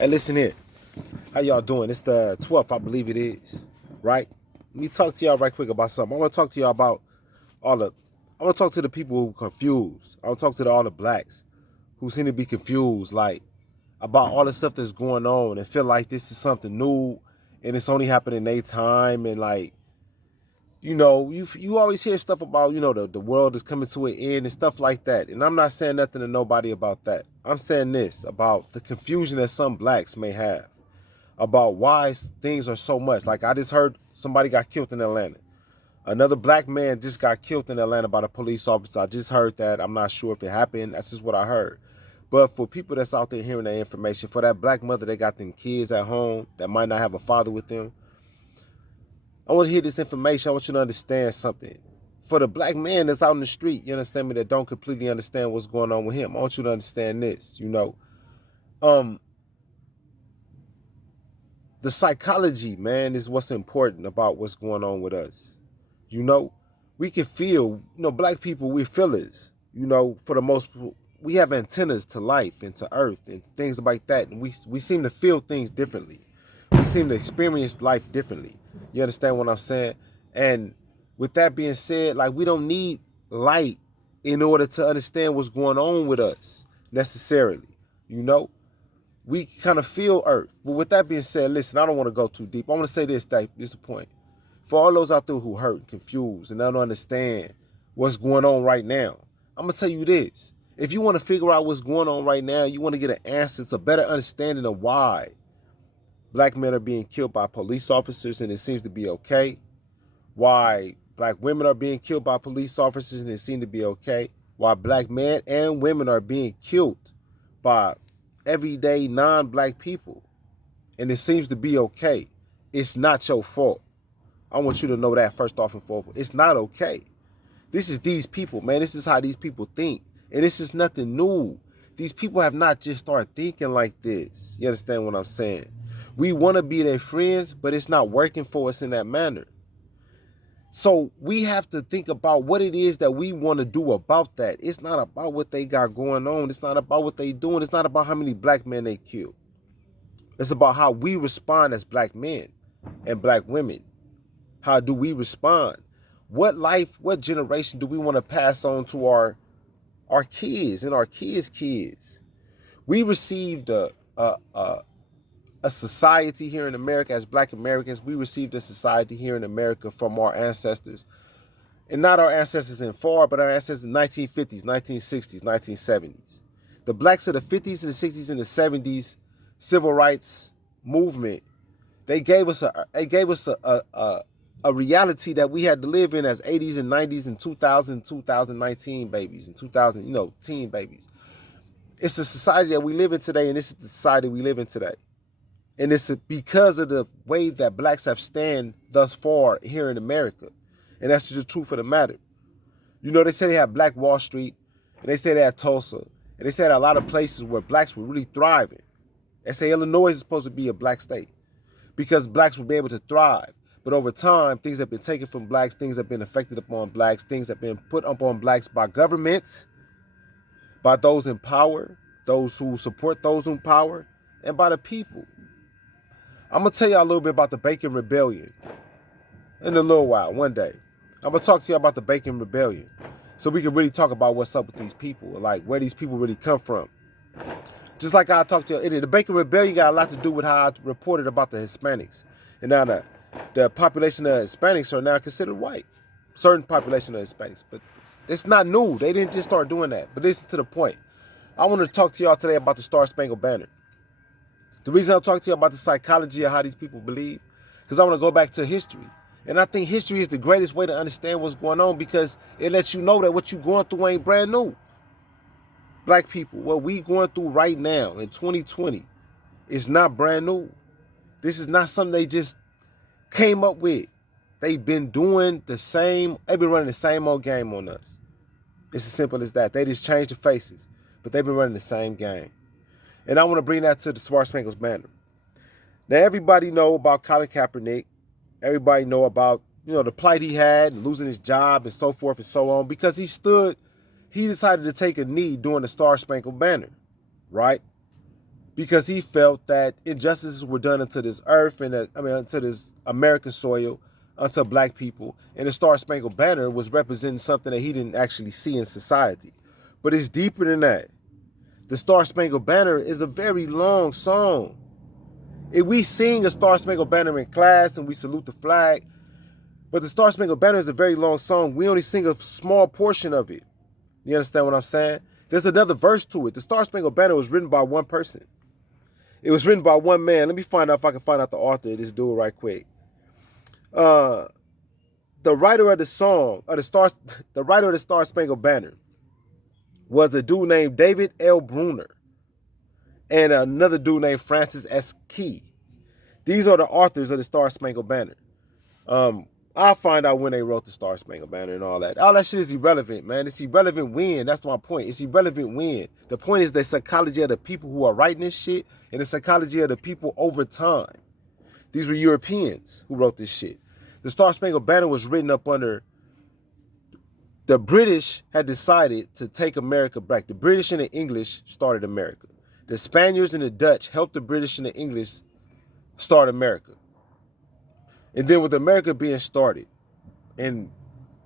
Hey, listen here. How y'all doing? It's the 12th, I believe it is, right? Let me talk to y'all right quick about something. I want to talk to y'all about all the, I want to talk to the people who are confused. I want to talk to all the blacks who seem to be confused, like, about all the stuff that's going on and feel like this is something new and it's only happening in their time. And like, you always hear stuff about, the world is coming to an end and stuff like that. And I'm not saying nothing to nobody about that. I'm saying this about the confusion that some blacks may have about why things are so much. Like I just heard somebody got killed in Atlanta. Another black man just got killed in Atlanta by the police officer. I just heard that. I'm not sure if it happened. That's just what I heard. But for people that's out there hearing that information, for that black mother that got them kids at home that might not have a father with them, I want to hear this information. I want you to understand something. For the black man that's out in the street, you understand me, that don't completely understand what's going on with him, I want you to understand this, Um, the psychology, man, is what's important about what's going on with us. You know, we can feel, black people, we're feelers. For the most, we have antennas to life and to earth and things like that. And we seem to feel things differently. We seem to experience life differently. You understand what I'm saying? And with that being said, like, we don't need light in order to understand what's going on with us necessarily. You know, we kind of feel earth. But with that being said, listen, I don't want to go too deep. I want to say this, this is the point. For all those out there who hurt and confused and don't understand what's going on right now, I'm going to tell you this. If you want to figure out what's going on right now, you want to get an answer, it's a better understanding of why black men are being killed by police officers and it seems to be okay, why black women are being killed by police officers and it seems to be okay, why black men and women are being killed by everyday non-black people and it seems to be okay. It's not your fault. I want you to know that first off and foremost. It's not okay. This is these people, man. This is how these people think. And this is nothing new. These people have not just started thinking like this. You understand what I'm saying? We want to be their friends, but it's not working for us in that manner. So we have to think about what it is that we want to do about that. It's not about what they got going on. It's not about what they doing. It's not about how many black men they kill. It's about how we respond as black men and black women. How do we respond? What life, what generation do we want to pass on to our kids and our kids' kids? We received a society here in America as black Americans. We received a society here in America from our ancestors. And not our ancestors in far, but our ancestors in the 1950s, 1960s, 1970s. The blacks of the 50s and the 60s and the 70s civil rights movement, they gave us a reality that we had to live in as 80s and 90s and 2000, 2019 babies and 2000, teen babies. It's the society that we live in today, and this is the society we live in today. And it's because of the way that blacks have stand thus far here in America. And that's just the truth of the matter. They say they have Black Wall Street, and they say they have Tulsa, and they say that a lot of places where blacks were really thriving. They say Illinois is supposed to be a black state because blacks will be able to thrive. But over time, things have been taken from blacks, things have been affected upon blacks, things have been put upon blacks by governments, by those in power, those who support those in power, and by the people. I'm going to tell you a little bit about the Bacon Rebellion in a little while, one day. I'm going to talk to you about the Bacon Rebellion so we can really talk about what's up with these people, like where these people really come from. Just like I talked to you, the Bacon Rebellion got a lot to do with how I reported about the Hispanics. And now the population of Hispanics are now considered white. Certain population of Hispanics. But it's not new. They didn't just start doing that. But listen to the point. I want to talk to y'all today about the Star Spangled Banner. The reason I'm talking to you about the psychology of how these people believe, because I want to go back to history. And I think history is the greatest way to understand what's going on because it lets you know that what you're going through ain't brand new. Black people, what we going through right now in 2020 is not brand new. This is not something they just came up with. They've been doing they've been running the same old game on us. It's as simple as that. They just changed the faces, but they've been running the same game. And I want to bring that to the Star Spangled Banner. Now, everybody know about Colin Kaepernick. Everybody know about, the plight he had and losing his job and so forth and so on because he decided to take a knee during the Star Spangled Banner, right? because he felt that injustices were done unto this earth and unto this American soil, unto black people. And the Star Spangled Banner was representing something that he didn't actually see in society. But it's deeper than that. The Star Spangled Banner is a very long song. If we sing a Star Spangled Banner in class and we salute the flag, but the Star Spangled Banner is a very long song. We only sing a small portion of it. You understand what I'm saying? There's another verse to it. The Star Spangled Banner was written by one person. It was written by one man. Let me find out if I can find out the author of this dude right quick. The writer of the song, the writer of the Star Spangled Banner was a dude named David L. Bruner and another dude named Francis S. Key. These are the authors of the Star Spangled Banner. I'll find out when they wrote the Star Spangled Banner and all that. All that shit is irrelevant, man. It's irrelevant when. That's my point. It's irrelevant when. The point is the psychology of the people who are writing this shit and the psychology of the people over time. These were Europeans who wrote this shit. The Star Spangled Banner was written up under... The British had decided to take America back. The British and the English started America. The Spaniards and the Dutch helped the British and the English start America. And then with America being started and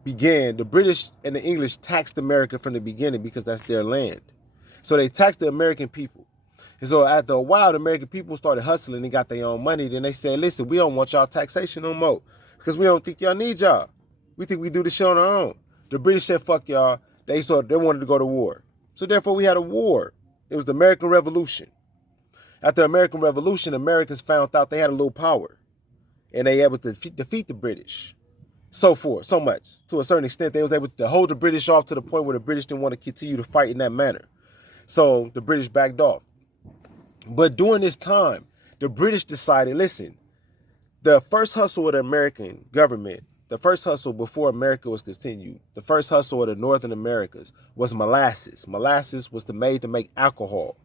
began, the British and the English taxed America from the beginning because that's their land. So they taxed the American people. And so after a while, the American people started hustling and got their own money. Then they said, listen, we don't want y'all taxation no more because we don't think y'all need y'all. We think we do this shit on our own. The British said, fuck y'all. They wanted to go to war. So therefore, we had a war. It was the American Revolution. After the American Revolution, Americans found out they had a little power. And they were able to defeat the British. So forth, so much. To a certain extent, they was able to hold the British off to the point where the British didn't want to continue to fight in that manner. So the British backed off. But during this time, the British decided, listen, the first hustle of the American government, the first hustle before America was continued, the first hustle of the Northern Americas was molasses. Molasses was made to make alcohol.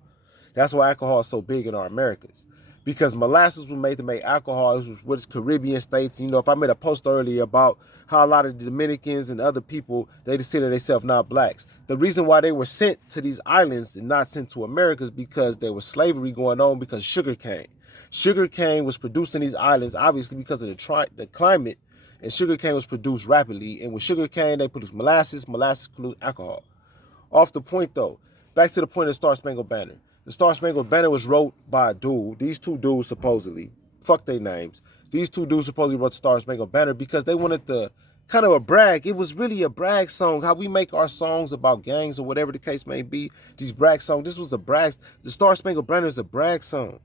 That's why alcohol is so big in our Americas. Because molasses was made to make alcohol with Caribbean states. You know, if I made a post earlier about how a lot of the Dominicans and other people, they consider themselves not blacks. The reason why they were sent to these islands and not sent to America is because there was slavery going on because sugar cane. Sugar cane was produced in these islands, obviously because of the climate, and sugar cane was produced rapidly. And with sugar cane, they produced molasses. Molasses produced alcohol. Off the point, though, back to the point of the Star Spangled Banner. The Star Spangled Banner was wrote by a dude. These two dudes supposedly, fuck their names. These two dudes supposedly wrote the Star Spangled Banner because they wanted to kind of a brag. It was really a brag song. How we make our songs about gangs or whatever the case may be. These brag songs. This was a brag. The Star Spangled Banner is a brag song.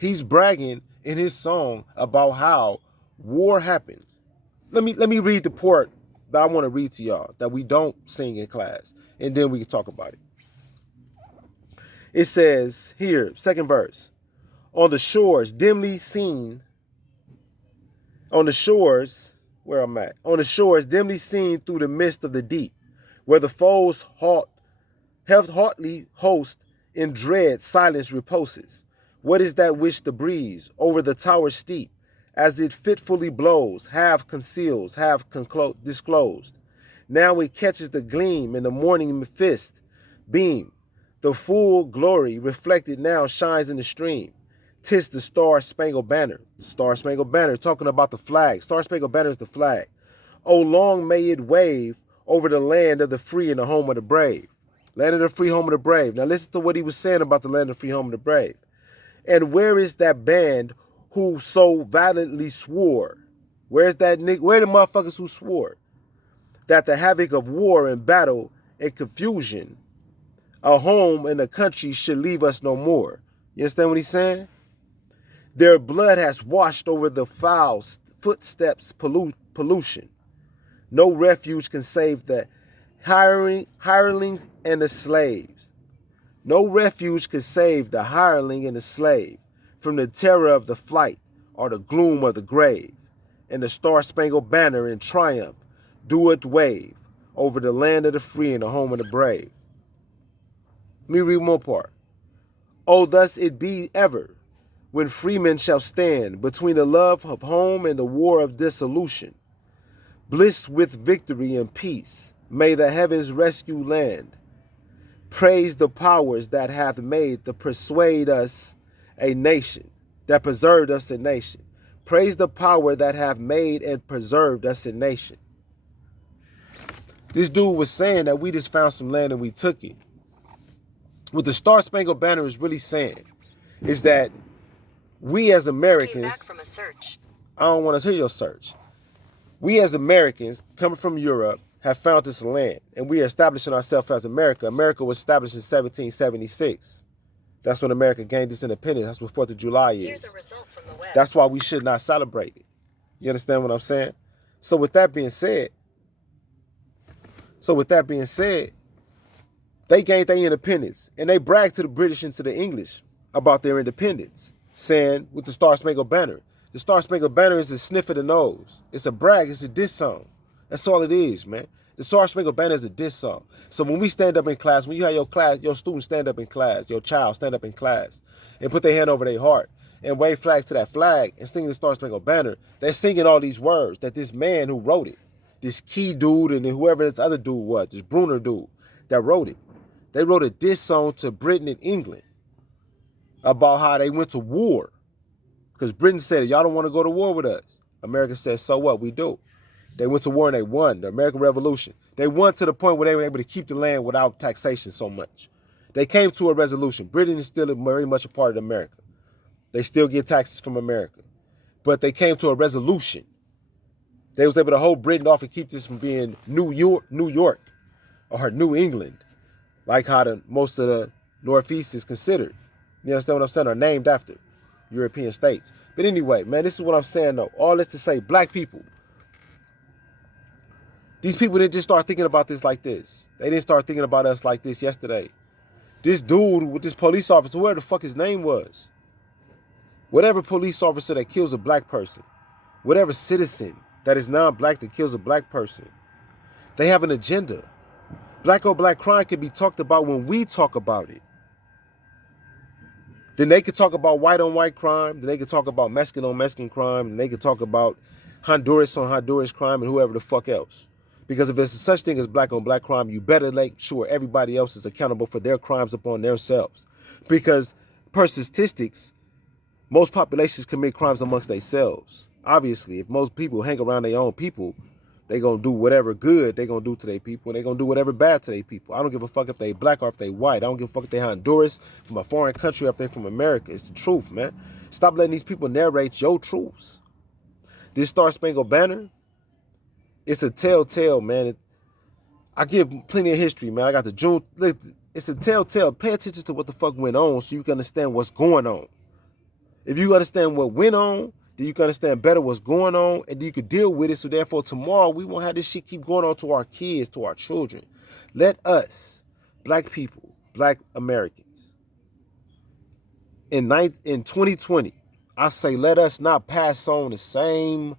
He's bragging in his song about how war happened. Let me read the part that I want to read to y'all that we don't sing in class, and then we can talk about it. It says here, second verse, on the shores dimly seen, on the shores, where I'm at, on the shores dimly seen through the mist of the deep, where the foes hotly host in dread silence reposes. What is that which the breeze over the tower steep, as it fitfully blows, half conceals, half disclosed? Now it catches the gleam in the morning fist beam. The full glory reflected now shines in the stream. 'Tis the Star Spangled Banner. Star Spangled Banner, talking about the flag. Star Spangled Banner is the flag. Oh, long may it wave over the land of the free and the home of the brave. Land of the free, home of the brave. Now listen to what he was saying about the land of the free, home of the brave. And where is that band who so valiantly swore? Where's that nigga? Where are the motherfuckers who swore that the havoc of war and battle and confusion, a home and a country should leave us no more? You understand what he's saying? Their blood has washed over the foul footsteps pollution. No refuge can save the hireling and the slaves. No refuge can save the hireling and the slave from the terror of the flight or the gloom of the grave. And the Star-Spangled Banner in triumph do it wave over the land of the free and the home of the brave. Let me read one more part. Oh, thus it be ever, when freemen shall stand between the love of home and the war of dissolution. Bliss with victory and peace, may the heavens rescue land. Praise the powers that have made to persuade us a nation, that preserved us a nation. Praise the power that have made and preserved us a nation. This dude was saying that we just found some land and we took it. What the Star Spangled Banner is really saying is that we as Americans, back from a search. I don't want to hear your search. We as Americans, coming from Europe, have found this land, and we are establishing ourselves as America. America was established in 1776. That's when America gained its independence. That's what 4th of July is. Here's a result from the web. That's why we should not celebrate it. You understand what I'm saying? So with that being said, they gained their independence, and they bragged to the British and to the English about their independence, saying with the Star Spangled Banner. The Star Spangled Banner is a sniff of the nose. It's a brag. It's a diss song. That's all it is, man. The Star Spangled Banner is a diss song. So when we stand up in class, when you have your students stand up in class, your child stand up in class and put their hand over their heart and wave flags to that flag and sing the Star Spangled Banner, they're singing all these words that this man who wrote it, this Key dude and whoever this other dude was, this Bruner dude that wrote it, they wrote a diss song to Britain and England about how they went to war. Because Britain said, y'all don't want to go to war with us. America said, so what? We do. They went to war and they won. The American Revolution. They won to the point where they were able to keep the land without taxation so much. They came to a resolution. Britain is still very much a part of America. They still get taxes from America. But they came to a resolution. They was able to hold Britain off and keep this from being New York or New England, like how most of the Northeast is considered. You understand what I'm saying? Or named after European states. But anyway, man, this is what I'm saying though. All this to say, black people. These people didn't just start thinking about this like this. They didn't start thinking about us like this yesterday. This dude with this police officer, whoever the fuck his name was, whatever police officer that kills a black person, whatever citizen that is non-black that kills a black person, they have an agenda. Black on black crime can be talked about when we talk about it. Then they could talk about white on white crime. Then they could talk about Mexican on Mexican crime. And they could talk about Honduras on Honduras crime and whoever the fuck else. Because if there's such thing as black on black crime, you better make sure everybody else is accountable for their crimes upon themselves. Because per statistics, most populations commit crimes amongst themselves. Obviously, if most people hang around their own people, they're going to do whatever good they're going to do to their people. And they're going to do whatever bad to their people. I don't give a fuck if they black or if they white. I don't give a fuck if they Honduras, from a foreign country, or if they're from America. It's the truth, man. Stop letting these people narrate your truths. This Star Spangled Banner, it's a telltale, man. I give plenty of history, man. I got the June. Look, it's a telltale. Pay attention to what the fuck went on so you can understand what's going on. If you understand what went on, then you can understand better what's going on, and then you can deal with it. So therefore, tomorrow we won't have this shit keep going on to our kids, to our children. Let us, black people, black Americans, in 2020, I say let us not pass on the same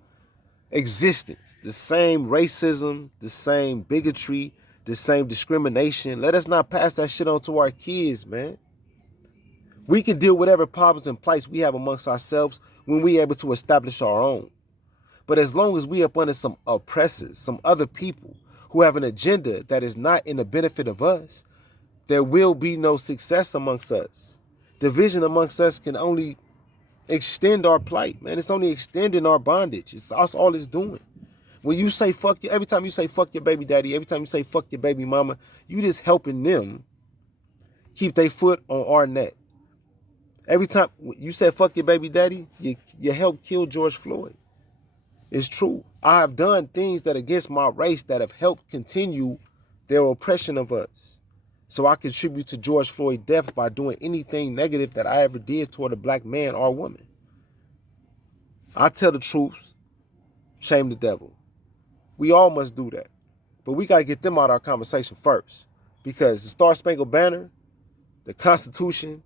existence, the same racism, the same bigotry, the same discrimination. Let us not pass that shit on to our kids, man. We can deal with whatever problems in place we have amongst ourselves when we're able to establish our own. But as long as we up under some oppressors, some other people who have an agenda that is not in the benefit of us, there will be no success amongst us. Division amongst us can only extend our plight, man. It's only extending our bondage. It's all it's doing. When you say fuck you, every time you say fuck your baby daddy, every time you say fuck your baby mama, you just helping them keep their foot on our neck. Every time you said fuck your baby daddy, you helped kill George Floyd. It's true. I have done things that against my race that have helped continue their oppression of us. So I contribute to George Floyd's death by doing anything negative that I ever did toward a black man or woman. I tell the truth, shame the devil. We all must do that. But we got to get them out of our conversation first. Because the Star Spangled Banner, the Constitution,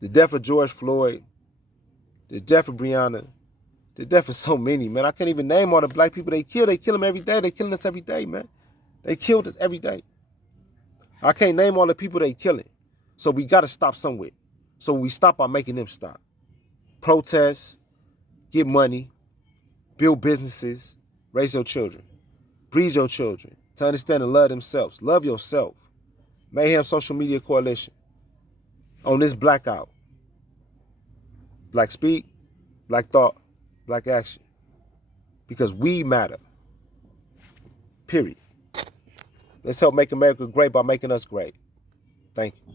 the death of George Floyd, the death of Breonna, the death of so many, man. I can't even name all the black people they kill. They kill them every day. They killing us every day, man. They killed us every day. I can't name all the people they killing. So we got to stop somewhere. So we stop by making them stop. Protest, get money, build businesses, raise your children, breed your children to understand and love themselves. Love yourself. Mayhem Social Media Coalition. On this blackout, Black speak, black thought, black action. Because we matter. Period. Let's help make America great by making us great. Thank you.